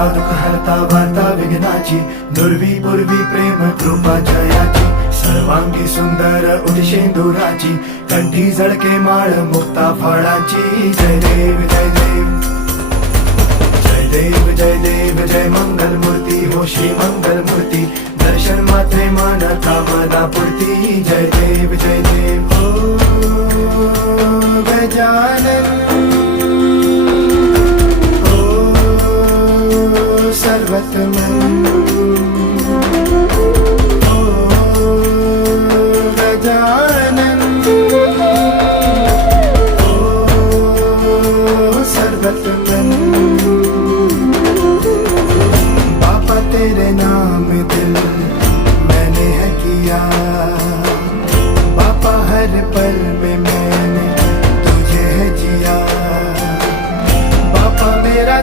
हरता दुःख हरता वार्ता विघ्नाची, दुर्वी पूर्वी प्रेम कृपा जयाची, सर्वांगी सुंदर उदिशेंदुराची, कंठी झळके माळ मुक्ता फळाची. जय देव जय देव जय देव जय देव जय मंगल मूर्ती हो श्री मंगल मूर्ती, दर्शन मात्रे मन कामना पूर्ती. जय देव जय देव हो गजानन हो सर्वतमन.